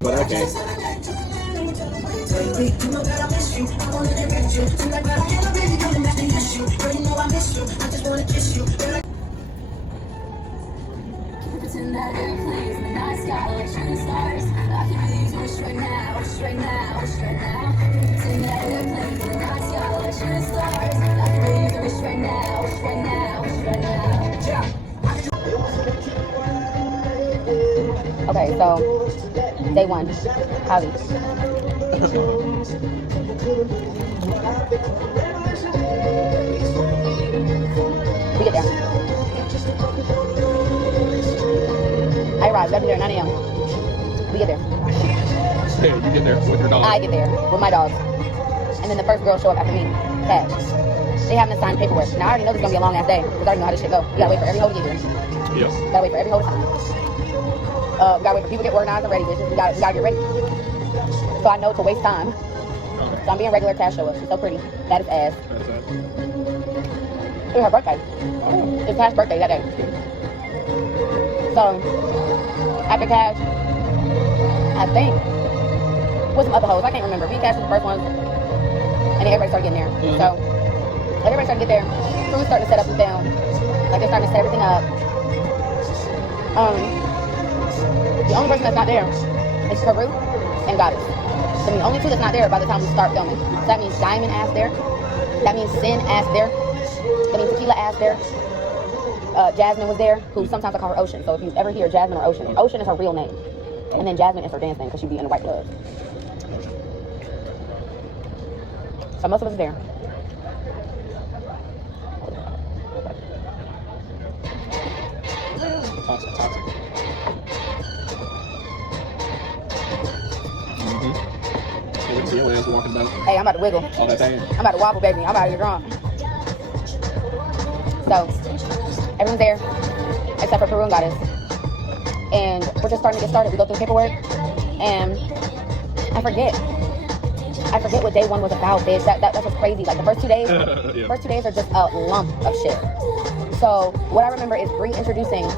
But okay. Okay, so day one, howdy. We get there. I arrived. Got there at 9 a.m. We get there. Hey, you get there with your dog. I get there with my dog. And then the first girl show up after me. Cash. They haven't signed paperwork. Now I already know this is gonna be a long ass day because I already know how this shit go. You gotta wait for every hoe to get here. Yes. Gotta wait for every hoe to sign. We gotta wait for people to get organized and ready, bitches. We gotta get ready. So I know to waste time. Okay. So I'm being regular cash show up. She's so pretty. That is ass. That's it. It was her birthday. Oh. It's Cash's birthday that day. So after Cash, I think with some other hoes, I can't remember. Me and Cash was the first ones, and then everybody started getting there. Mm-hmm. So everybody started to get there. Crews started to set up and down. Like they're starting to set everything up. The only person that's not there is Peru and Goddess. So the only two that's not there by the time we start filming. So that means Diamond ass there. That means Sin ass there. That means Tequila ass there. Jasmine was there, who sometimes I call her Ocean. So if you ever hear Jasmine or Ocean, Ocean is her real name. And then Jasmine is her dance name because she be in the white gloves. So most of us are there. Toxic. Hey, what's your ass walking back? Hey, I'm about to wiggle. Oh, that thing. I'm about to wobble, baby. I'm about to get drunk. So, everyone's there, except for Peru and Goddess. And we're just starting to get started. We go through the paperwork, and I forget what day one was about, bitch. That's what's crazy. Like, the first 2 days, Yeah. first 2 days are just a lump of shit. So, what I remember is Bree introducing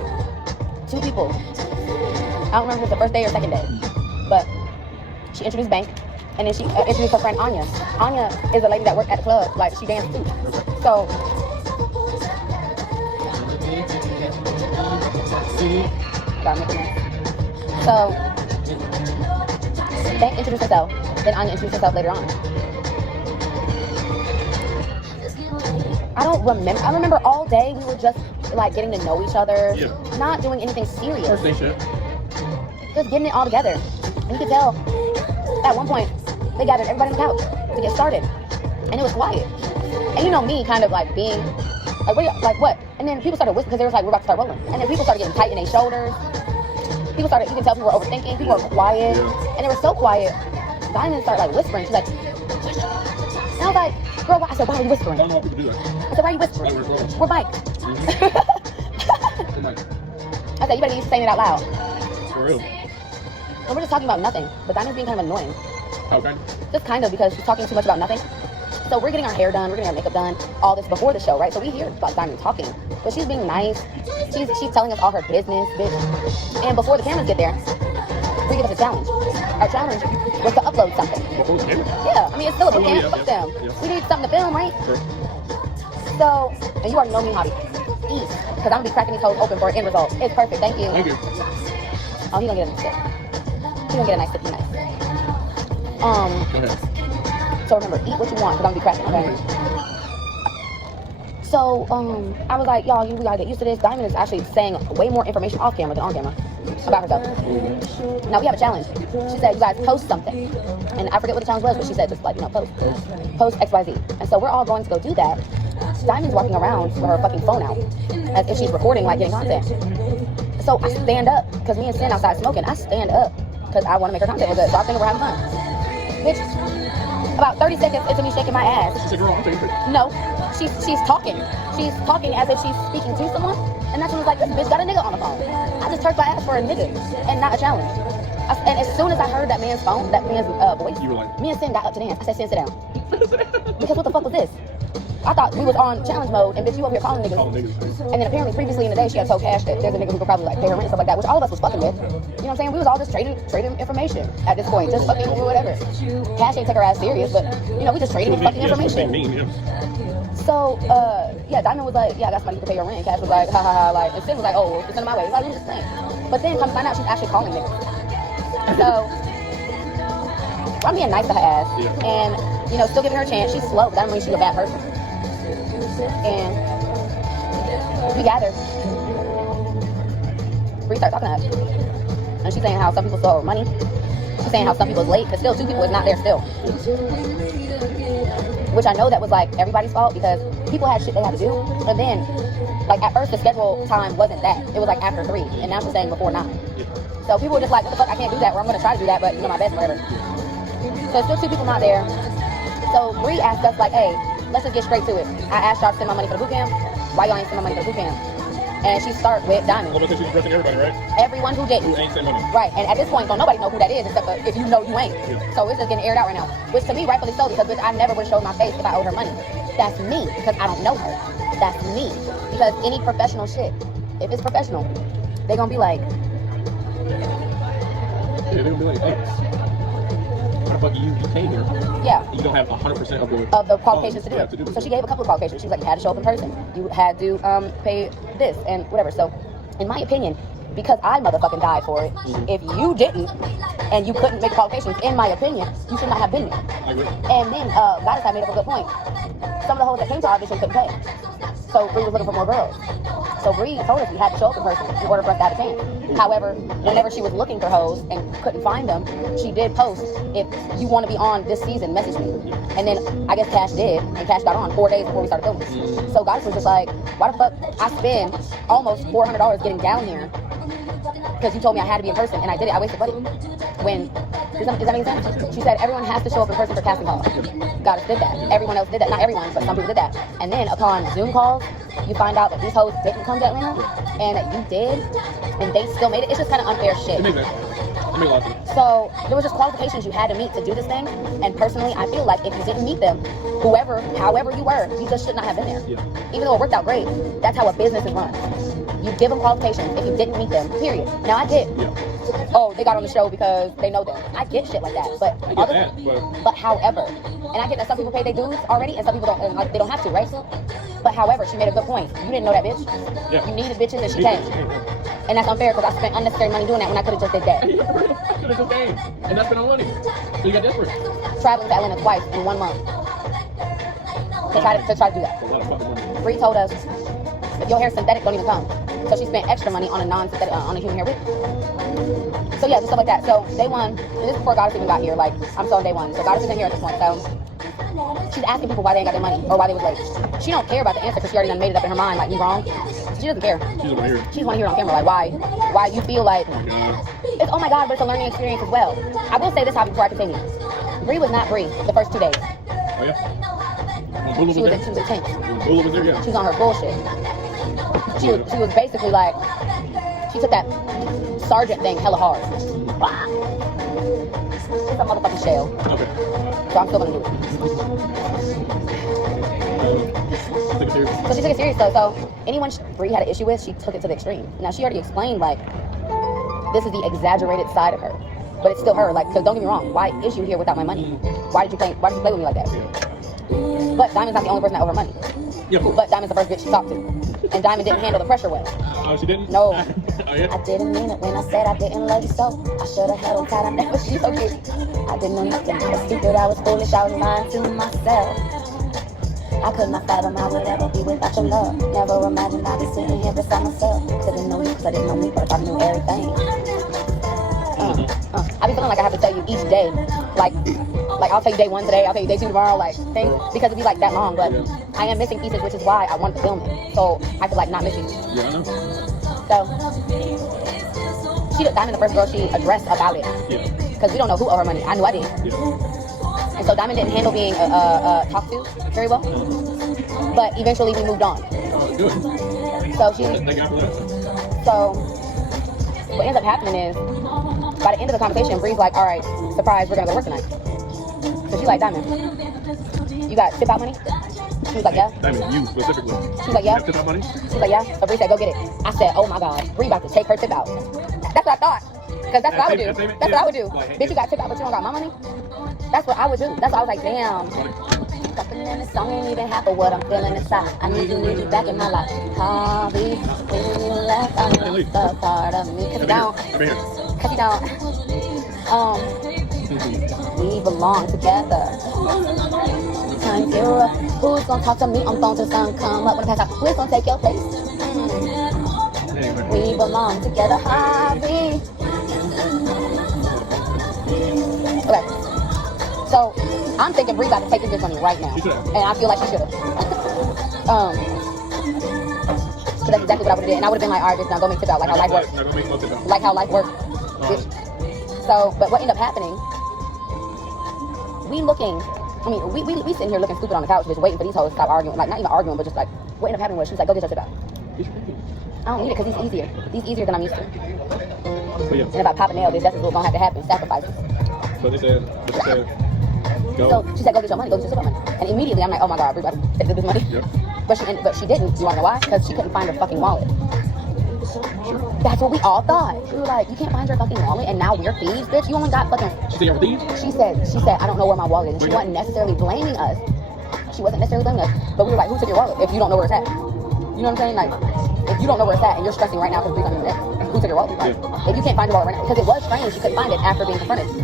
2 people. I don't remember if it was the first day or second day, but she introduced Bank, and then she introduced her friend Anya. Anya is a lady that worked at the club. Like, she danced too. So, so Bank introduced herself, then Anya introduced herself later on. I don't remember. I remember all day we were just like getting to know each other, not doing anything serious. First day shit. Just getting it all together. And you could tell at one point they gathered everybody on the couch to get started, and it was quiet. And you know me, kind of like being like what? And then people started whispering because they was like, we're about to start rolling. And then people started getting tight in their shoulders. People started, you can tell people were overthinking. People were quiet, and they were so quiet. Diamond started like whispering. She's like, and I was like, girl, why? I said, why are you whispering? I don't know what people do that. I said, why are you whispering? We're bike. I said, you better be saying it out loud. For real. And we're just talking about nothing. But Diamond's being kind of annoying. Okay. Just kind of, because she's talking too much about nothing. So we're getting our hair done, we're getting our makeup done, all this before the show, right? So we hear about Diamond talking, but she's being nice. She's telling us all her business, bitch. And before the cameras get there, we give us a challenge. Our challenge was to upload something. Yeah, I mean, it's still a bootcamp. Fuck them. We need something to film, right? Sure. So, and you already know me, hobby. Eat, because I'm gonna be cracking these hoes open for an end result. It's perfect. Thank you. Thank you. Oh, he's gonna get a nice sip. He's gonna get a nice sip. Nice. Go ahead. So remember, eat what you want, because I'm gonna be cracking, okay? So, I was like, y'all, we gotta get used to this. Diamond is actually saying way more information off camera than on camera about herself. Now, we have a challenge. She said, you guys post something. And I forget what the challenge was, but she said, just like, post XYZ. And so we're all going to go do that. Diamond's walking around with her fucking phone out, as if she's recording, like, getting content. So I stand up, because me and Sin outside smoking. I stand up, because I want to make her content look good. So I think we're having fun. Bitch, about 30 seconds into me shaking my ass. She said, girl, I'm taking a picture. No, she's talking. She's talking as if she's speaking to someone. And that's when I was like, this bitch got a nigga on the phone. I just turned my ass for a nigga and not a challenge. And as soon as I heard that man's phone, that man's voice, You were like, me and Sin got up to dance. I said, Sin, sit down. Because what the fuck was this? I thought we was on challenge mode, and bitch, you up here calling niggas. And then apparently, previously in the day, she had told Cash that there's a nigga who could probably like pay her rent and stuff like that, which all of us was fucking with. You know what I'm saying? We was all just trading information at this point, just fucking whatever. Cash ain't take her ass serious, but you know, we just traded fucking information. So, yeah, Diamond was like, yeah, I got somebody who can pay your rent. Cash was like, ha ha ha, like, and Sin was like, oh, well, send it my way. It's like, we just saying. But then come to find out she's actually calling niggas. So, I'm being nice to her ass, and you know, still giving her a chance. She's slow, but that doesn't mean she's a bad person. And we gathered. Bree started talking to us, and she's saying how some people stole her money. She's saying how some people's late, because still 2 people is not there still. Which I know that was like everybody's fault because people had shit they had to do. And then, like at first the schedule time wasn't that. It was like after 3, and now she's saying before 9. So people were just like, what the fuck, I can't do that, or I'm gonna try to do that, but you know my best, whatever. So still 2 people not there. So Bree asked us like, hey, let's just get straight to it. I asked y'all to send my money for the boot camp. Why y'all ain't send my money for the boot camp? And she started with Diamond. Well, because she's addressing everybody, right? Everyone who didn't. Who ain't send money. Right, and at this point, don't nobody know who that is except for if you know you ain't. So it's just getting aired out right now. Which to me, rightfully so, because bitch, I never would have showed my face if I owed her money. That's me, because I don't know her. That's me. Because any professional shit, if it's professional, they gonna be like... Yeah, they're gonna be like, hey, what the fuck, you came here. Yeah. You don't have 100% of the qualifications to do it. So she gave a couple of qualifications. She was like, you had to show up in person. You had to pay this and whatever. So, in my opinion, because I motherfucking died for it, if you didn't and you couldn't make qualifications, in my opinion, you should not have been there. I agree. And then Goddess had made up a good point. Some of the hoes that came to audition couldn't pay. So Bree was looking for more girls. So Bree told us we had to show up in person in order for us to have a chance. However, whenever she was looking for hoes and couldn't find them, she did post, if you want to be on this season, message me. And then I guess Cash did, and Cash got on 4 days before we started filming. So Goddess was just like, why the fuck I spend almost $400 getting down here because you told me I had to be in person, and I did it. I wasted money. When does that make sense? She said everyone has to show up in person for casting calls. Goddess did that. Everyone else did that. Not everyone, but some people did that. And then upon Zoom calls, you find out that these hoes didn't come to Atlanta, and that you did, and they still made it. It's just kind of unfair shit. It makes sense. It makes a lot of sense. So there was just qualifications you had to meet to do this thing, and personally, I feel like if you didn't meet them, however you were, you just should not have been there. Yeah. Even though it worked out great, that's how a business is run. You give them qualifications if you didn't meet them, period. Now I get, oh, they got on the show because they know them. I get shit like that, but however, and I get that some people pay their dues already, and some people don't, and like, they don't have to, right? But however, she made a good point. You didn't know that bitch. Yeah. You needed bitches, and she came. And that's unfair because I spent unnecessary money doing that when I could have just did that. Could have just came, and that's been on money. So you got desperate. Traveling to Atlanta twice in 1 month to try to do that. Bree told us if your hair's synthetic, don't even come. So she spent extra money on a non-synthetic, on a human hair wig. So yeah, just stuff like that. So day 1, and this is before Goddess even got here. Like I'm still on day 1, so Goddess isn't here at this point. So she's asking people why they ain't got their money or why they was late. She don't care about the answer because she already done made it up in her mind like me wrong. So she doesn't care. She just want to hear it on camera. Like why you feel like it's oh my god, but it's a learning experience as well. I will say this before I continue. Bree was not Bree the first 2 days. Oh yeah. She was intense. Bula was there, yeah. She was on her bullshit. She was basically like, she took that sergeant thing hella hard. It's a motherfucking shell. Okay. So I'm still gonna do it. So she took it serious though. So anyone Bree had an issue with, she took it to the extreme. Now she already explained like, this is the exaggerated side of her. But it's still her, like, cause don't get me wrong, why is you here without my money? Why did you play with me like that? But Diamond's not the only person that owed her money. Yeah. But Diamond's the first bitch she talked to. And Diamond didn't handle the pressure well. Oh, she didn't? No. Oh, yeah? I didn't mean it when I said I didn't love you so. I should have held tight, I never, she's so cute. I didn't know nothing, I was stupid, I was foolish, I was lying to myself. I could not fathom I would ever be without your love. Never imagined I'd be sitting here beside myself. Couldn't know you because I didn't know me, but I thought I knew everything. I be feeling like I have to tell you each day, like I'll tell you day 1 today, I'll tell you day 2 tomorrow, like thing, because it'd be like that long. But I am missing pieces, which is why I wanted to film it, so I could like not miss you. Yeah, I know. So Diamond, the first girl she addressed about it, because we don't know who owed her money. I knew I did. And so Diamond didn't handle being talked to very well, but eventually we moved on. Good. So So what ends up happening is, by the end of the conversation, Bree's like, all right, surprise, we're gonna go to work tonight. So she's like, Diamond, you got tip out money? She was like, yeah. Diamond, you specifically. She was like, yeah. Tip out money? She was like, yeah. So Bree said, go get it. I said, oh my God, Bree about to take her tip out. That's what I thought. Because that's what I would do. That's what I would do. Bitch, you got tip out, but you don't got my money? That's what I would do. That's why I was like, damn. Something in this song ain't even half of what I'm feeling inside. I need you back in my life. Harvey, when you left, I missed the part of me. Cause you don't. We belong together. Time zero. Who's gonna talk to me on phone till sun come up? When I pass out, who's gonna take your place? We belong together, Harvey. Okay. So I'm thinking Bree about to take this bitch from me right now, and I feel like she should have. So that's exactly what I would have did, and I would have been like, all right, bitch, now go make tip out, like how life works. Like how life works. So, but what ended up happening? We sitting here looking stupid on the couch, just waiting for these hoes to stop arguing. Like, not even arguing, but just like, what ended up happening was she was like, go get your tip out. I don't need it because he's easier. He's easier than I'm used to. And if I pop a nail, bitch, that's what's gonna have to happen. Sacrifices. So they said, go. So she said, go get your money, go get your tip out money. And immediately I'm like, oh my God, we're about to take this money. Yep. But she didn't. You wanna know why? Because she couldn't find her fucking wallet. That's what we all thought. We were like, you can't find your fucking wallet, and now we're thieves, bitch. You only got fucking. She said you're thieves? She said, I don't know where my wallet is. And she wasn't necessarily blaming us. She wasn't necessarily blaming us. But we were like, who took your wallet if you don't know where it's at? You know what I'm saying? Like, if you don't know where it's at and you're stressing right now because we're there, who took your wallet? Like, if you can't find your wallet right now, because it was strange, she couldn't find it after being confronted. You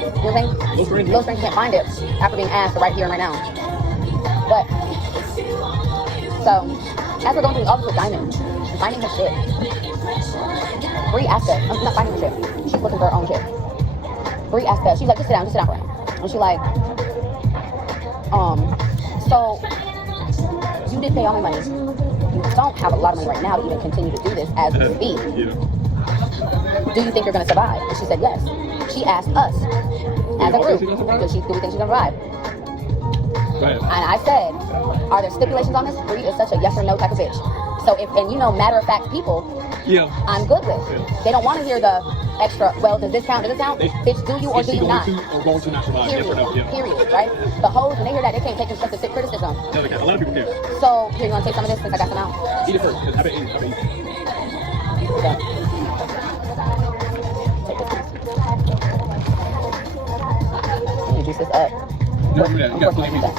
know what I'm saying? Little strange can't find it after being asked right here and right now. But so as we're going through all this with Diamond, finding her shit. Bree asked her, I'm not finding her shit. She's looking for her own shit. Bree asked her, she's like, just sit down for now. And she's like, so you did pay all my money. You don't have a lot of money right now to even continue to do this as we speak. Do you think you're gonna survive? And she said yes. She asked us as a group, do we think she's gonna survive? And I said, are there stipulations on this? Bree is such a yes or no type of bitch. So if, and you know, matter of fact people, I'm good with. They don't want to hear the extra, well, does this count? Does this count? Bitch, do you or do you not? Or going to not survive. Period. Yes or no, Period, right? The hoes, when they hear that, they can't take constructive criticism. No, they can't. A lot of people can't. So, here, you want to take some of this since I got some out? Eat it first, because I've been eating. Okay. Take this. Let me juice this up. No, do that. You got plenty of meat.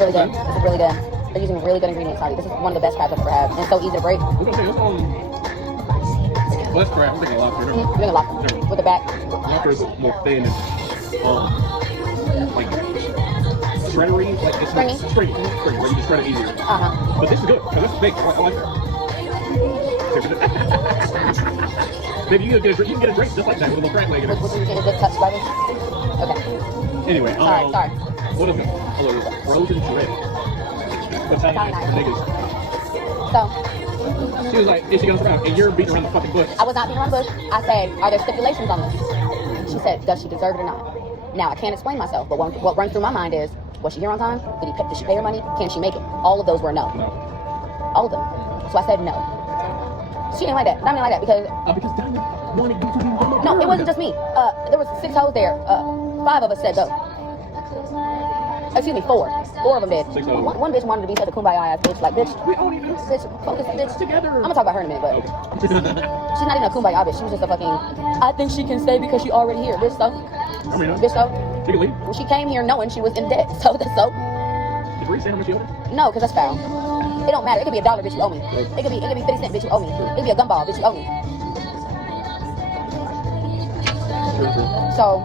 Really good. This is really good. They're using really good ingredients, Harvey. This is one of the best crabs I've ever had. And it's so easy to break. We're going to say, well, that's crab. I'm thinking lobster. You're doing a lobster. With the back. Lobster is more thin and, like, shreddery. Like, it's stringy. Stringy, where you can shred it easier. But this is good, because it's big. I like that. Maybe you can get a drink just like that with a little crab leg in it. Would you get a good touch, Barbie? Okay. Anyway, sorry. What is it? Oh, it's frozen shrimp. What's that? So, she was like, is she gonna survive? And you're beating around the fucking bush. I was not beating around the bush. I said, are there stipulations on this? She said, does she deserve it or not? Now, I can't explain myself, but what runs through my mind is, was she here on time? Did she pay her money? Can she make it? All of those were no. All of them. So I said no. She didn't like that. Diamond didn't like that because Diamond wanted you to be there. No, it wasn't just me. There was 6 hoes there. 5 of us said go. Excuse me, 4. 4 of them did. One bitch wanted to be such a kumbaya ass bitch. Like, bitch, focus, bitch. Together. I'm gonna talk about her in a minute, but she's not even a kumbaya bitch. She was just a fucking, I think she can stay because she already here. Bitch, so. Bitch, so. She can leave. Well, she came here knowing she was in debt. So that's so. Did Bree say how much she owed? No, because that's foul. It don't matter. It could be $1, bitch, you owe me. It could be 50 cents, bitch, you owe me. It could be a gumball, bitch, you owe me. So,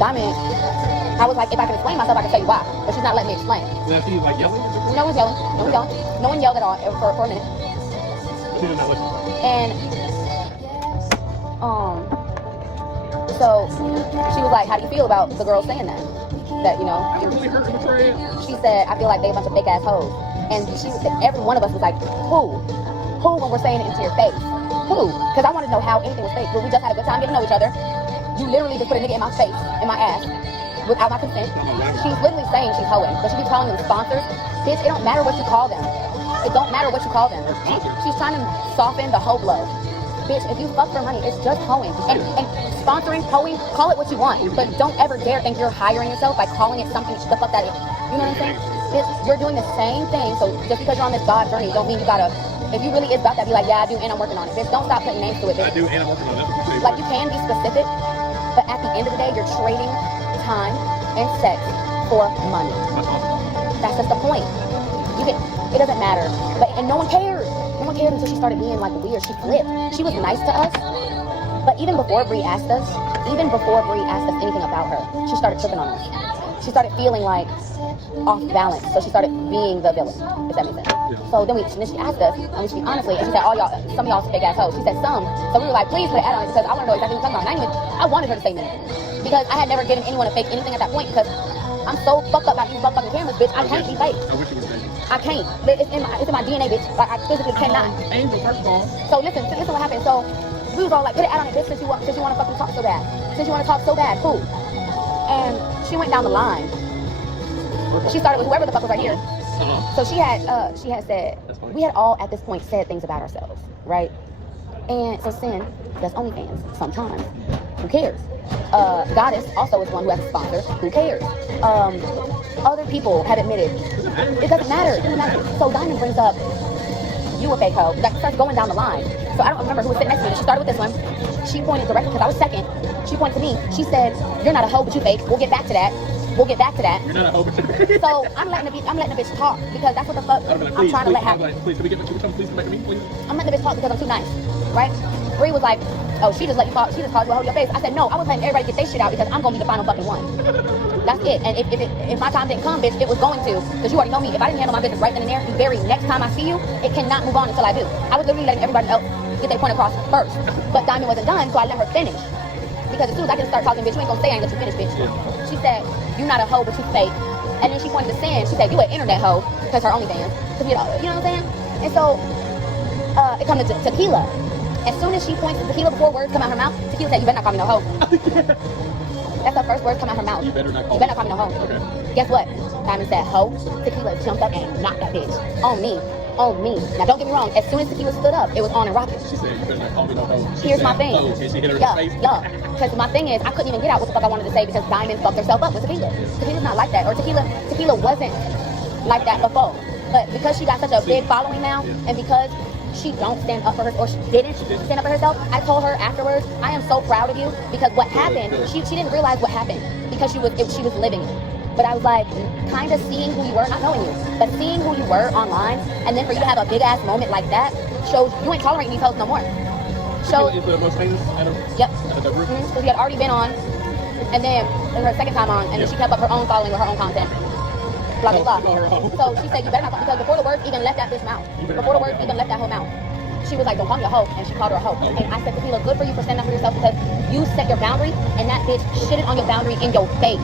Diamond, I was like, if I can explain myself, I can tell you why. But she's not letting me explain. Now she's like yelling? No one's yelling. No one's yelling. No one yelled at all for a minute. She did not listen. And, so she was like, how do you feel about the girl saying that? That, you know, I was really hurt in the trade. She said, I feel like they a bunch of fake ass hoes. And she said, every one of us was like, who? Who when we're saying it into your face? Who? Because I wanted to know how anything was fake. But we just had a good time getting to know each other. You literally just put a nigga in my face, in my ass, without my consent. She's literally saying she's hoeing, but she keeps calling them sponsors. Bitch, it don't matter what you call them. It don't matter what you call them. She's trying to soften the hoe blow. bitch, if you fuck for money, it's just hoeing. And sponsoring, hoeing, call it what you want. But don't ever dare think you're hiring yourself by calling it something the fuck that is. You know what I'm saying? Bitch, you're doing the same thing. So just because you're on this God journey, don't mean you gotta, if you really is about that, be like, yeah, I do, and I'm working on it. Bitch, don't stop putting names to it, bitch. I do, and I'm working on it. That's what you say. Like, you can be specific, but at the end of the day, you're trading time and sex for money. That's awesome. That's just the point. It doesn't matter. And no one cared. No one cared until she started being like weird. She flipped. She was nice to us. But even before Bree asked us anything about her, she started tripping on us. She started feeling like off balance. So she started being the villain, if that makes sense. Yeah. So then she asked us, and she honestly, and she said, some of y'all fake ass hoes. She said some. So we were like, please put an add on it because I want to know exactly what you're talking about. I wanted her to say me. Because I had never given anyone a fake anything at that point because I'm so fucked up about these motherfucking cameras, bitch. I can't be fake. I wish you were fake. I can't. It's in my DNA, bitch. Like, I physically cannot. Angel, first of all. So listen what happened. So we was all like, put it out on it, bitch, since you want to fucking talk so bad. Since you want to talk so bad, cool. And she went down the line. She started with whoever the fuck was right here. So she had said, we had all at this point said things about ourselves, right? And so Sin does OnlyFans sometimes. Who cares? Goddess also is one who has a sponsor. Who cares? Other people have admitted it doesn't matter. It doesn't matter. So Diamond brings up, you a fake hoe. That starts going down the line. So I don't remember who was sitting next to me. She started with this one. She pointed directly because I was second. She pointed to me. She said, "You're not a hoe, but you fake." We'll get back to that. You're not a hoe, but you So I'm letting the bitch talk because that's what the fuck I'm trying to let happen. Please, can we get back to me, please? I'm letting the bitch talk because I'm too nice, right? Bree was like, oh, she just let you talk. She just called you a hoe to your face. I said, no, I was letting everybody get their shit out because I'm gonna be the final fucking one. That's it. And if my time didn't come, bitch, it was going to, because you already know me. If I didn't handle my business right then and there, the very next time I see you, it cannot move on until I do. I was literally letting everybody else get their point across first. But Diamond wasn't done, so I let her finish. Because as soon as I can start talking, bitch, you ain't gonna say I ain't let you finish, bitch. She said, you not a hoe, but you fake. And then she pointed to Sin. She said, you an internet hoe, because her OnlyFans. You know what I'm saying? And so, it comes to Tequila. As soon as she points to Tequila before words come out her mouth, Tequila said, you better not call me no hoe. That's the first words come out her mouth. You better not call me no hoe. Okay. Guess what? Diamond said, hoe. Tequila jumped up and knocked that bitch. On me. Now don't get me wrong, as soon as Tequila stood up, it was on and rocking. She said, you better not call me no hoe. Here's my thing. Oh, she hit her in the face. Yeah. Because my thing is, I couldn't even get out what the fuck I wanted to say because Diamond fucked herself up with Tequila. Tequila's not like that. Or Tequila wasn't like that before. But because she got such a big following now, and because she don't stand up for her, or she didn't stand up for herself, I told her afterwards, I am so proud of you because what happened, she didn't realize what happened because she was living it. But I was like, kind of seeing who you were, not knowing you, but seeing who you were online, and then for you to have a big ass moment like that shows you ain't tolerating these hoes no more. Tequila is the most famous out of the group. So she had already been on, and then it was her second time on, and then she kept up her own following with her own content. Blah, blah, blah. So she said, you better not, because before the words even left that bitch mouth, before the words even left that whole mouth, she was like, don't call me a hoe, and she called her a hoe. And I said, Tequila, good for you for standing up for yourself because you set your boundary, and that bitch shitted on your boundary in your face.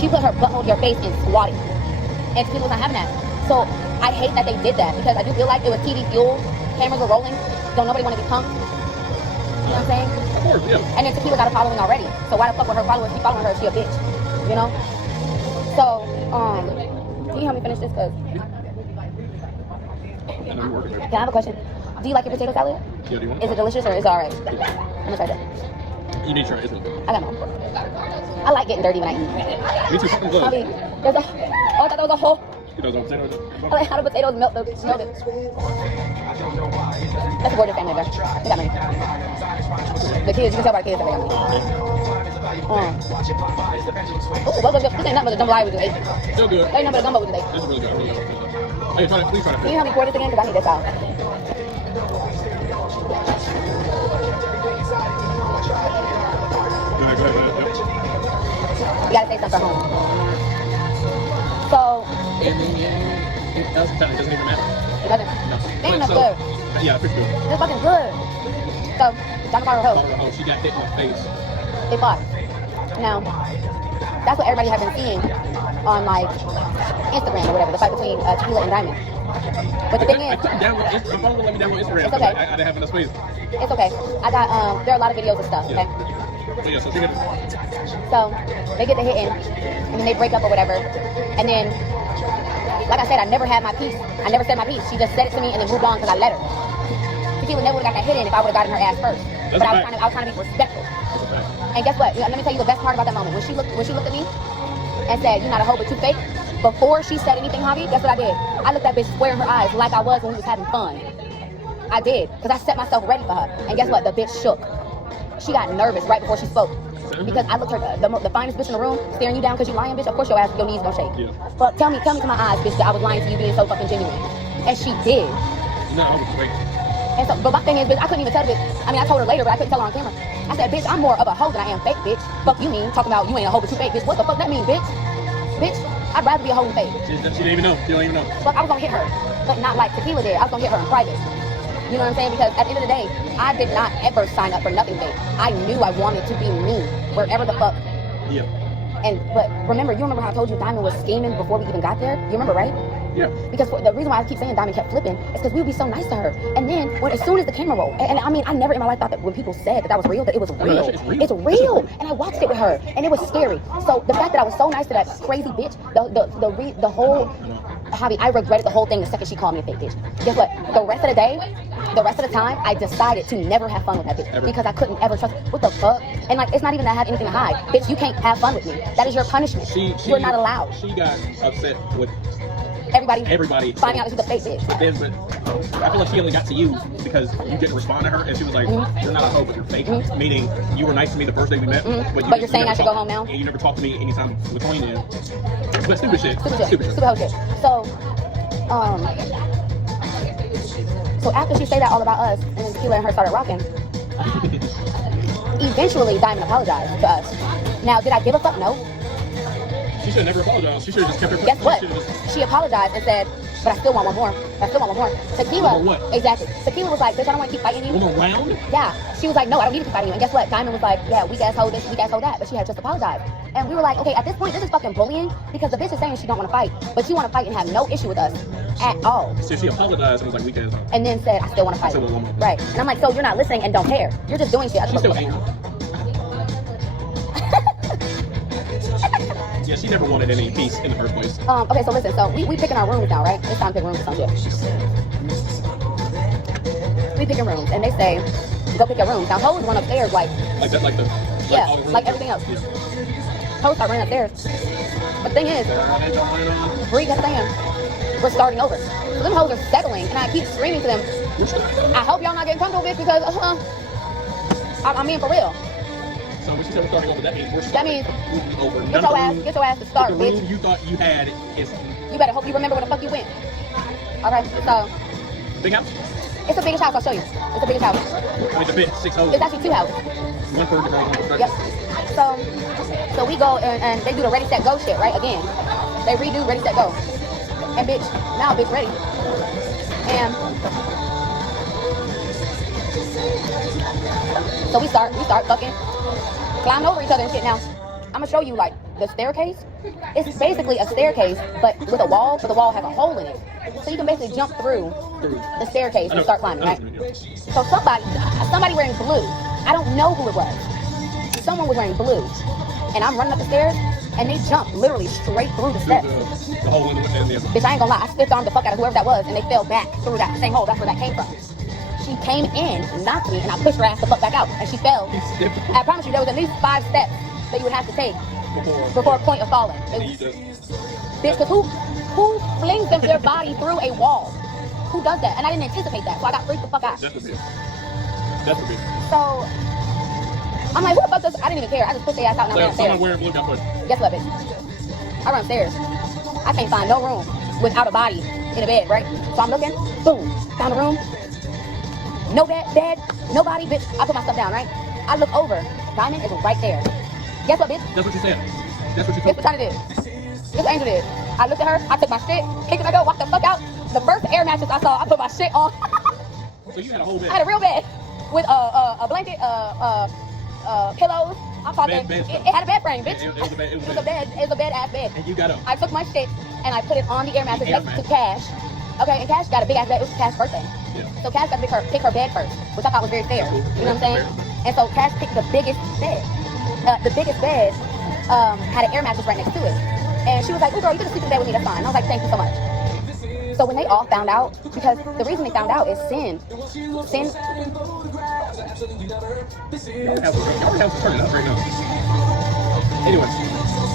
She put her butt on your face and squatted. And Tequila was not having that. So I hate that they did that because I do feel like it was TV fuel, cameras were rolling, don't nobody want to be punked. You know what I'm saying? Of course, yeah. And then Tequila got a following already. So why the fuck would her followers keep following her if she a bitch? You know? So, can you help me finish this? Cause can I have a question? Do you like your potato salad? Yeah, do you want Is it delicious or is it alright? I'm gonna try that. You need to try it, isn't it? I got no. I like getting dirty when I eat. Me too, fucking good. I thought that was a whole. You know those potatoes? I like how the potatoes melt it. That's a gorgeous family there. They got money. The kids, you can tell by the kids that they got money. Ooh, what's good? This ain't nothing but the jambalaya we just ate. Still good. There ain't nothing but the gumbo we just ate. This is really good. Really good. Hey, try it. Please try it. Can you help me pour this again? Because I need this out. Go ahead. You gotta say something for home. So. And then, it doesn't even matter. It doesn't? No. Damn, that's So, good. Yeah, pretty good. It's fucking good. So, Dr. Barbara Ho. Oh, she got hit in the face. They fought. Now, that's what everybody has been seeing on like Instagram or whatever, the fight between Tequila and Diamond. But the thing is, my phone won't let me download Instagram. It's okay. I didn't have enough space. It's okay. I got there are a lot of videos and stuff. Okay. But yeah, so she hit it. So they get to hitting, and then they break up or whatever, and then, like I said, I never had my piece. I never said my piece. She just said it to me and then moved on because I let her. Tequila never would have got that hit in if I would have gotten her ass first. But I was trying to be respectful. And guess what? Let me tell you the best part about that moment. When she looked at me and said, "You're not a hoe, but you fake." Before she said anything, Javi, guess what I did? I looked that bitch square in her eyes like I was when we was having fun. I did, because I set myself ready for her. And guess what? The bitch shook. She got nervous right before she spoke. Because I looked her, the finest bitch in the room, staring you down because you lying, bitch. Of course your ass, your knees gonna shake. Yeah. But tell me to my eyes, bitch, that I was lying to you being so fucking genuine. And she did. No, I was great. And so, but my thing is, bitch, I couldn't even tell the bitch. I mean, I told her later, but I couldn't tell her on camera. I said, bitch, I'm more of a hoe than I am fake, bitch. Fuck you mean, talking about you ain't a hoe, but you fake, bitch. What the fuck that mean, bitch? Bitch, I'd rather be a hoe than fake. She didn't even know. She don't even know. But I was gonna hit her, but not like Tequila did. I was gonna hit her in private. You know what I'm saying? Because at the end of the day, I did not ever sign up for nothing fake. I knew I wanted to be me, wherever the fuck. Yeah. But remember, you remember how I told you Diamond was scheming before we even got there? You remember, right? Yeah. Because the reason why I keep saying Diamond kept flipping is because we would be so nice to her. And then, as soon as the camera rolled, and I mean, I never in my life thought that when people said that was real, that it was real. It's real. And I watched it with her, and it was scary. So the fact that I was so nice to that crazy bitch, the whole, Javi, I regretted the whole thing the second she called me a fake bitch. Guess what? The rest of the day, the rest of the time, I decided to never have fun with that bitch. Because I couldn't ever trust. What the fuck? And like, it's not even that I have anything to hide. Bitch, you can't have fun with me. That is your punishment. You're not allowed. She got upset with everybody finding out that she's a fake bitch. But I feel like she only got to you because you didn't respond to her, and she was like, "You're not a hoe, but you're fake." Meaning, you were nice to me the first day we met, but you're saying I should go home now, and you never talked to me anytime between you. But stupid shit. Stupid hoe shit. So, so after she said that all about us, and then Tequila and her started rocking, eventually Diamond apologized to us. Now, did I give a fuck? No. She should have never apologized. She should have just kept her. Guess what? She apologized and said, "But I still want one more. Tequila. What? Exactly. Tequila was like, "Bitch, I don't want to keep fighting you." One more round? Yeah. She was like, "No, I don't need to keep fighting you." And guess what? Diamond was like, "Yeah, weak asshole this, weak asshole that." But she had just apologized. And we were like, okay, at this point, this is fucking bullying because the bitch is saying she don't want to fight, but you want to fight and have no issue with us at all. So she apologized and was like, weak asshole. And then said, "I still want to fight." Right. And I'm like, so you're not listening and don't care. You're just doing shit. She's still angry. Yeah, she never wanted any peace in the first place. Okay, so listen, so we picking our rooms now, right? It's time to pick rooms or some shit. We picking rooms, and they say, go pick your rooms. Now, Ho is run upstairs like that, like like everything else. Yeah. Ho start running upstairs. But the thing is, Bree kept saying, we're starting over. So them hoes are settling, and I keep screaming to them, I hope y'all not getting comfortable, bitch, because I'm being for real. So when she said we're starting over, that means we're That starting means over. Get your ass to start, the bitch. room you thought you had is... You better hope you remember where the fuck you went. Okay, so... Big house? It's the biggest house, I'll show you. It's the biggest house. I mean, the bit, 6 houses. It's actually 2 houses. One for the ground, one for the Yep. So we go and they do the ready, set, go shit, right? Again. They redo ready, set, go. And bitch, now bitch ready. And... So we start fucking climbing over each other and shit. Now, I'm gonna show you like the staircase. It's basically a staircase, but with a wall, but the wall has a hole in it. So you can basically jump through the staircase and start climbing, right? So somebody wearing blue, I don't know who it was. Someone was wearing blue. And I'm running up the stairs, and they jumped literally straight through the steps. The hole in the Bitch, I ain't gonna lie, I stiff armed the fuck out of whoever that was, and they fell back through that same hole. That's where that came from. She came in, knocked me, and I pushed her ass the fuck back out, and she fell. I promise you, there was at least 5 steps that you would have to take before a point of falling. Bitch, because who flings their body through a wall? Who does that? And I didn't anticipate that, so I got freaked the fuck out. That's a bit. So, I'm like, who the fuck does... I didn't even care. I just put their ass out and I ran upstairs. Someone wearing blue got pushed. Guess what, bitch? I run upstairs. I can't find no room without a body in a bed, right? So I'm looking, boom, found a room. No bed, nobody, bitch. I put my stuff down, right? I look over. Diamond is right there. Guess what, bitch? That's what you said. That's what you Guess told what Tanya did? Guess what Angel did? I looked at her, I took my shit, kicked it, I go, walked the fuck out. The first air mattress I saw, I put my shit on. So you had a whole bed? I had a real bed with a blanket, pillows. I'm talking. It had a bed frame, bitch. It was a bed. It was a bed ass bed. And you got up. I took my shit and I put it on the air mattress next to Cash. Okay, and Cash got a big ass bed. It was Cash's birthday. Yeah. So Cash got to pick her bed first, which I thought was very fair. You know what I'm saying? And so Cash picked the biggest bed. The biggest bed had an air mattress right next to it. And she was like, "Oh girl, you can sleep in bed with me, that's fine." And I was like, "Thank you so much." So So when they all found out, because the reason they found out is Sin. Your house is turning up right now. Anyway,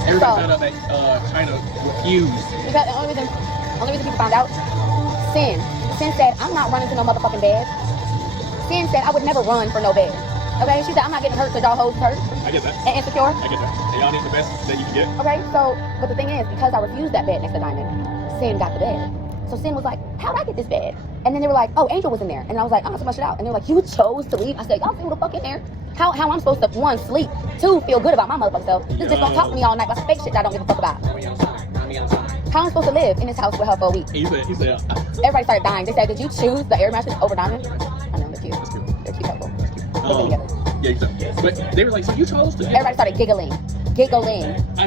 everybody found out that China refused. Because the only reason people found out, Sin said, I'm not running to no motherfucking bed. Sin said, I would never run for no bed. Okay, she said, I'm not getting hurt because y'all hoes hurt. I get that. And insecure. I get that. And y'all need the best that you can get. Okay, so, but the thing is, because I refused that bed next to Diamond, Sin got the bed. So Sin was like, how'd I get this bed? And then they were like, oh, Angel was in there. And I was like, I'm not so much it out. And they were like, you chose to leave? I said, y'all who the fuck in there? How I'm supposed to, one, sleep, two, feel good about my motherfucking self. This bitch gonna talk to me all night about some fake shit that I don't give a fuck about. How I'm supposed to live in this house with her for a week? He said, everybody started dying. They said, did you choose the air mattress over Diamond? I know, they're cute. That's cute. They're cute couple. Yeah, exactly. But they were like, so you chose to. Everybody started giggling. I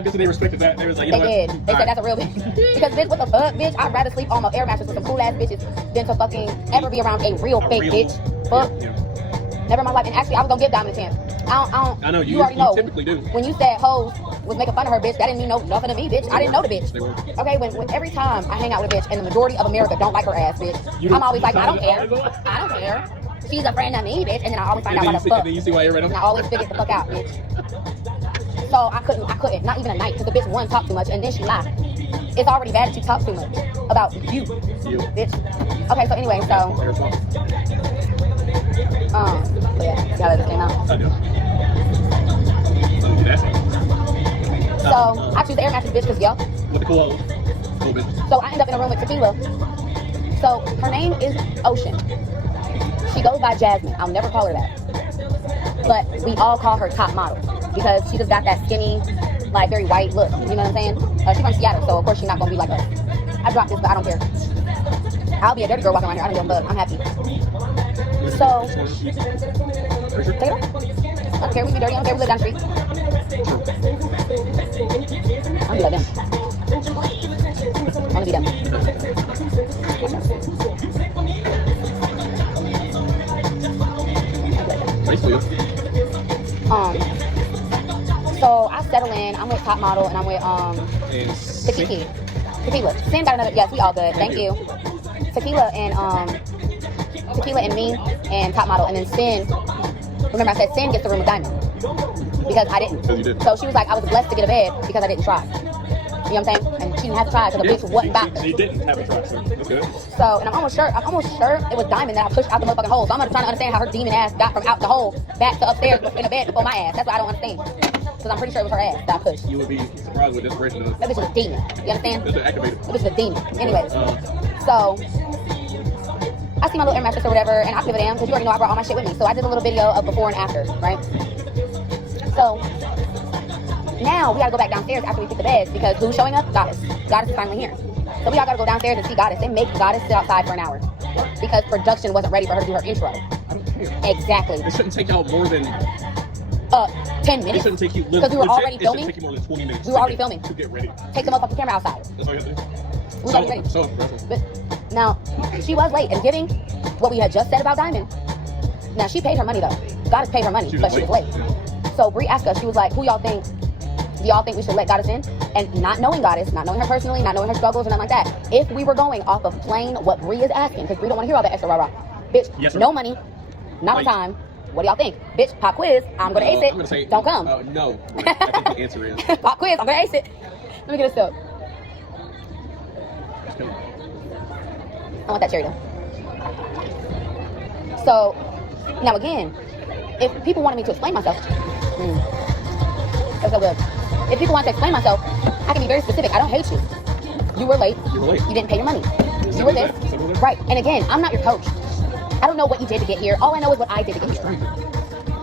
guess they respected that. They was like, you know They what? did. They said that's a real bitch. Because bitch, what the fuck, bitch? I'd rather sleep on my air mattress with some cool ass bitches than to fucking ever be around a real fake bitch. Fuck. Yeah. Never in my life. And actually, I was gonna give Diamond a chance. I know you already know. typically do. When you said hoes was making fun of her, bitch, that didn't mean nothing to me, bitch. I didn't know the bitch. They were. Okay, when every time I hang out with a bitch and the majority of America don't like her ass, bitch, I'm always like, I don't care. I don't care. She's a friend of me, bitch. And then I always find out why the fuck. And then you see why you're right. And I always figure the fuck out, bitch. So I couldn't, not even a night, because the bitch, one, talked too much, and then she lied. It's already bad that you talk too much about you, bitch. Okay, so anyway, so, yeah, see how that just came out. I know. So I choose the air mattress, bitch, because yo. With the cool bitch. So I end up in a room with Tequila. So her name is Ocean. She goes by Jasmine. I'll never call her that. But we all call her top model because she just got that skinny, like very white look. You know what I'm saying? She's from Seattle, so of course she's not gonna be like us. I dropped this, but I don't care. I'll be a dirty girl walking around here. I don't give a fuck. I'm happy. So, take it off. I don't care. We be dirty. I don't care. We live down the street. I'm gonna be like them. I'm gonna be them. So I settle in. I'm with top model and I'm with Tequila. Sin got another. Yes, we all good. Thank you. Tequila and me and top model, and then Sin. Remember I said Sin gets the room with Diamond because I didn't. So she was like, I was blessed to get a bed because I didn't try. You know what I'm saying? And she didn't have to try because the bitch wasn't back. She didn't have to try, so that's good. So, and I'm almost sure it was Diamond that I pushed out the motherfucking hole. So I'm trying to understand how her demon ass got from out the hole back to upstairs in the bed before my ass. That's what I don't understand. Because I'm pretty sure it was her ass that I pushed. You would be surprised with this version of that bitch was a demon. You understand? It's activated. That bitch was a demon. Anyways, so I see my little air mattress or whatever, and I give a damn because you already know I brought all my shit with me. So I did a little video of before and after, right? So now we gotta go back downstairs after we pick the beds because who's showing up? Goddess. Goddess is finally here. So we all gotta go downstairs and see Goddess. They make Goddess sit outside for an hour because production wasn't ready for her to do her intro. Exactly. It shouldn't take y'all more than 10 minutes. It shouldn't take you because we were already filming. It shouldn't take you more than 20 minutes. We were already filming. To get ready. Take the motherfucking camera outside. That's all you have to do. We were already ready. So impressive. But now she was late and giving what we had just said about Diamond. Now she paid her money though. Goddess paid her money, but she was late. Yeah. So Bree asked us, she was like, who y'all think? Do y'all think we should let Goddess in? And not knowing Goddess, not knowing her personally, not knowing her struggles or nothing like that. If we were going off of plain what Bree is asking, because Bree don't want to hear all that extra rah-rah. Bitch, yes, no money, not on time. What do y'all think? Bitch, pop quiz, I'm gonna ace it. I'm gonna say, don't come. No. I think the answer is. Pop quiz, I'm gonna ace it. Let me get a sip. I want that cherry though. So, now again, if people wanted me to explain myself, that's so good. If people want to explain myself, I can be very specific. I don't hate you. You were late. You didn't pay your money. You were this. Right. And again, I'm not your coach. I don't know what you did to get here. All I know is what I did to get here.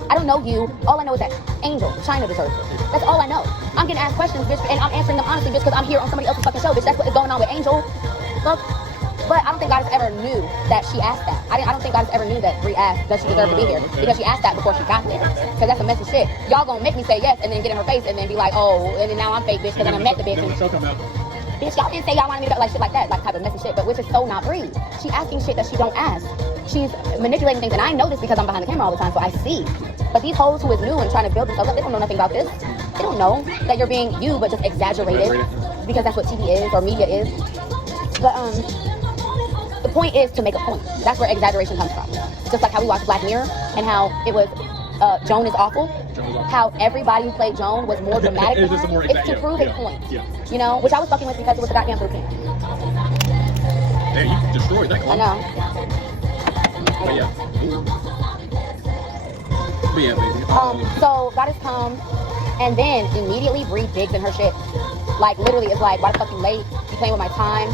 I don't know you. All I know is that Angel, China deserves it. That's all I know. I'm getting asked questions, bitch, and I'm answering them honestly, bitch, because I'm here on somebody else's fucking show, bitch. That's what is going on with Angel. Look. But I don't think Goddess ever knew that she asked that. I don't think Goddess ever knew that Bree asked that she deserved to be here. Because she asked that before she got there. Because that's a messy shit. Y'all gonna make me say yes and then get in her face and then be like, oh, and then now I'm fake, bitch, because I met the bitch. Bitch, y'all didn't say y'all wanted me to like shit like that, like type of messy shit, but which is so not Bree. She asking shit that she don't ask. She's manipulating things, and I know this because I'm behind the camera all the time, so I see. But these hoes who is new and trying to build themselves up, they don't know nothing about this. They don't know that you're being you, but just exaggerated, because that's what TV is or media is. But The point is to make a point. That's where exaggeration comes from. Just like how we watched Black Mirror and how it was Joan is awful. How everybody who played Joan was more dramatic than her. It's to prove a point. Yeah. You know, which I was fucking with because it was a goddamn boot camp. Damn, you destroyed that. I know. But yeah. But yeah, baby. So Goddess comes, and then immediately Bree digs in her shit. Like literally, it's like, why the fuck you late? You playing with my time?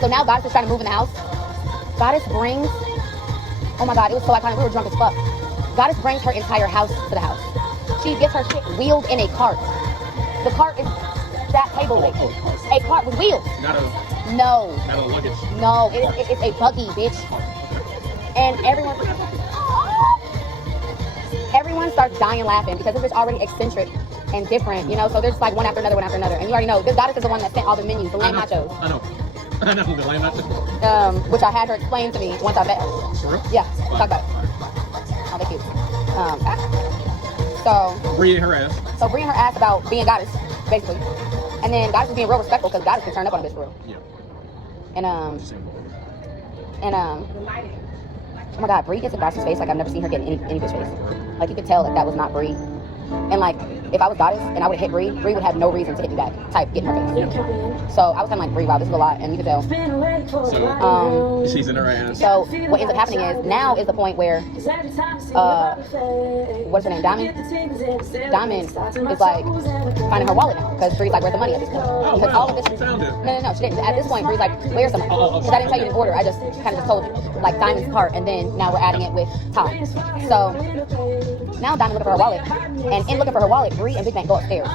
So now Goddess is trying to move in the house. Goddess brings, oh my god, it was so iconic. We were drunk as fuck. Goddess brings her entire house to the house. She gets her shit wheeled in a cart. The cart is that table big. A cart with wheels. Not a luggage. No, it's a buggy, bitch. And everyone starts dying laughing because this is already eccentric and different, you know. So there's like one after another. And you already know this Goddess is the one that sent all the menus, the lamb nachos. I know the lamb nachos. Which I had her explain to me once I met her. For real? Yeah, talk about it. Oh, they cute. So Bree and her ass. So Bree and her ass about being Goddess, basically. And then Goddess is being real respectful because Goddess can turn up on a bitch for real. Yeah. And oh my god, Bree gets a Goddess's face like I've never seen her get any bitch face. Like you could tell that was not Bree. And like if I was Goddess and I would have hit Bree would have no reason to hit me back. Type get in her face. Yeah. So I was kind of like, Bree, wow, this is a lot, and you could tell. So she's in her ass. So what ends up happening is now is the point where what's her name? Diamond is like finding her wallet now because Bree's like, where's the money at this point? Because all of this. She found it. No, she didn't. At this point, Bree's like, where's the money? Because I didn't tell you in order. I just kind of just told you like Diamond's part, and then now we're adding it with Tom. So now Diamond looking for her wallet, and in looking for her wallet, Bree and Big Bang go upstairs.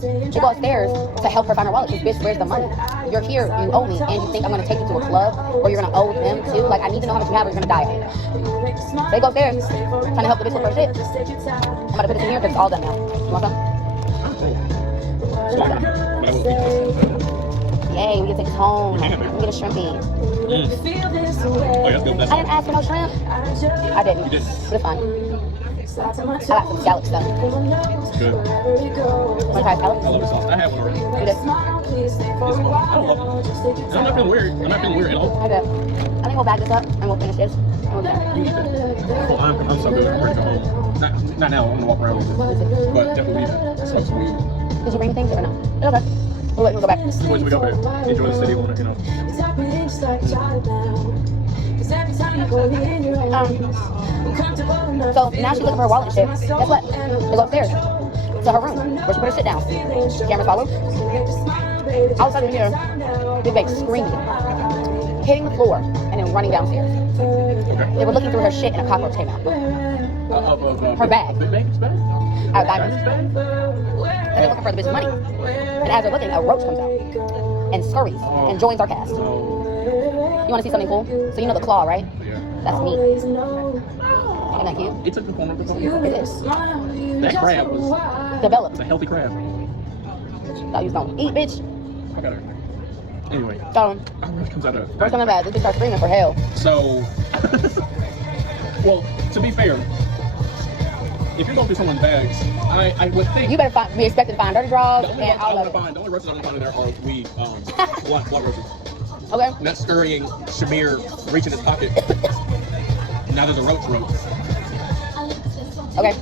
They go upstairs to help her find her wallet. Because bitch, where's the money? You're here, you owe me, and you think I'm gonna take you to a club or you're gonna owe them too? Like I need to know how much you have or you're gonna die. They go upstairs trying to help the bitch look for shit. I'm gonna put this in here because it's all done now. You want some? Yay, we can take this home. We can get a shrimpy. Oh, that's good. I didn't ask for no shrimp. I didn't. You didn't. But it's fine. I got some scallops though. Good. Want to try scallops? I love the sauce. I have one already. Do this. I love it. I'm not feeling weird. I'm not feeling weird at all. Okay. I think we'll bag this up and we'll finish this. And we'll be done. I'm so good. I'm ready to go home. Not now. I'm gonna walk around with it. But definitely smoke some weed. Did you bring anything or no? It's okay. We'll go back. Just wait till we go there. Enjoy the city, you know. So now she's looking for her wallet and shit. Guess what? They go upstairs to her room where she put her shit down. Cameras follow. All of a sudden here, Big Bang screaming, hitting the floor, and then running downstairs. Okay. They were looking through her shit and a cockroach came out. Her bag. Big Bang's bag? Out of diamonds. And they're looking for the bitch's money. And as they're looking, a roach comes out and scurries and joins our cast. You want to see something cool? So you know the claw, right? Yeah. That's me. Isn't that cute? It took the form of the claw. It is. That crab was Developed. a healthy crab. Thought you was gonna eat, bitch. I got her. Anyway. So, Roach comes out of. first coming back, this bitch starts screaming for hell. So, well, to be fair, if you're going through someone's bags, I would think You better be expected to find dirty draws the and all of it. the only roaches I'm gonna find in there are weed, blood roaches. Okay? Not scurrying, Shamir reaching his pocket. Now there's a roach. Okay.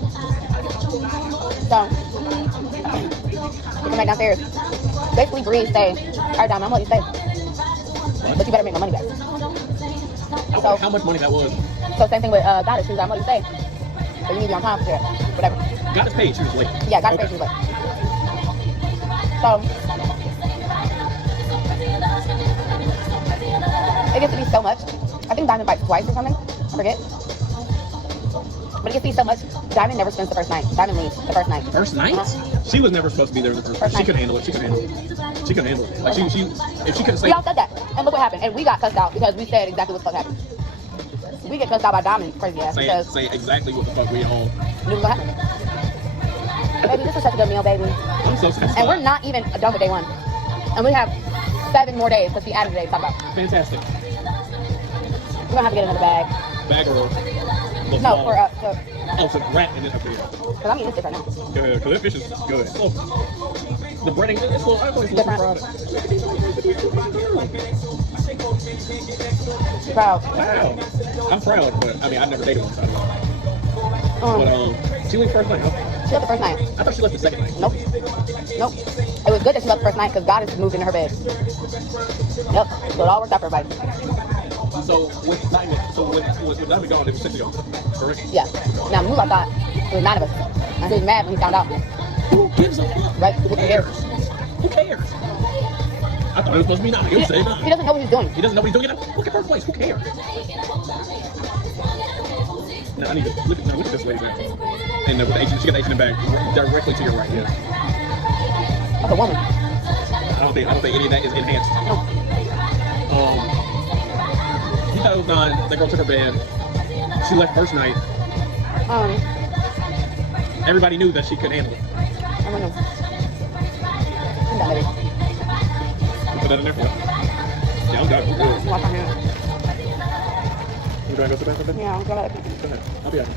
So, we come back downstairs. Basically, Bree say, alright, Dom, I'm gonna let you stay. But you better make my money back. So, How much money that was? so same thing with Goddess. She was like, I'm gonna let you stay. But you need to be on time for it. Whatever. Got us paid. She was late. Yeah, Goddess paid, she was like. So, it gets to be so much. I think Diamond bites twice or something. I forget. But it gets to be so much. Diamond never spends the first night. Diamond leaves the first night. First night? She was never supposed to be there the first night. She couldn't handle it. She couldn't handle it. Like she if she couldn't say. We all said that. And look what happened. And we got cussed out because we said exactly what the fuck happened. We get cussed out by Diamond, crazy ass. Say exactly what the fuck we all. Knew what happened. Baby, this was such a good meal, baby. I'm so satisfied. And we're not even done with day one. And we have 7 more days because we added a day to talk about. Fantastic. We're gonna have to get another bag. Bag or No, for oh, so rat in it. Okay. because I'm eating this fish right now. Good, because that fish is good. Oh, the breading, it's a little, I always love Different. fried. Proud. Wow. I'm proud, but I mean, I never dated one, so I don't know. But she left first night, huh? She left the first night. I thought she left the second night. Nope. Nope. It was good that she left the first night because God has moved into her bed. Yep. So it all worked out for everybody. So with Diamond, with Diamond gone, it was 6 of y'all, correct? Yeah. Now Moolah thought it was 9 of us. And he was mad when he found out. Who gives a fuck? Right? Who cares? Who cares? I thought it was supposed to be 9. You say 9. He doesn't know what he's doing. He doesn't know what he's doing. Look at first place. Who cares? No, I need to look at this lady's at. And with the H, she got the H in the bag directly to your right. Yeah. That's a woman. I don't think any of that is enhanced. No. You thought it was 9. The girl took her bed. She left first night. Everybody knew that she couldn't handle it. I don't know. I'm done, baby. Put that in there for you. Yeah, I'm done. We're good. Wash my hands. You gonna go sit back for a bit? Yeah, I'm gonna. Go ahead. I'll be out.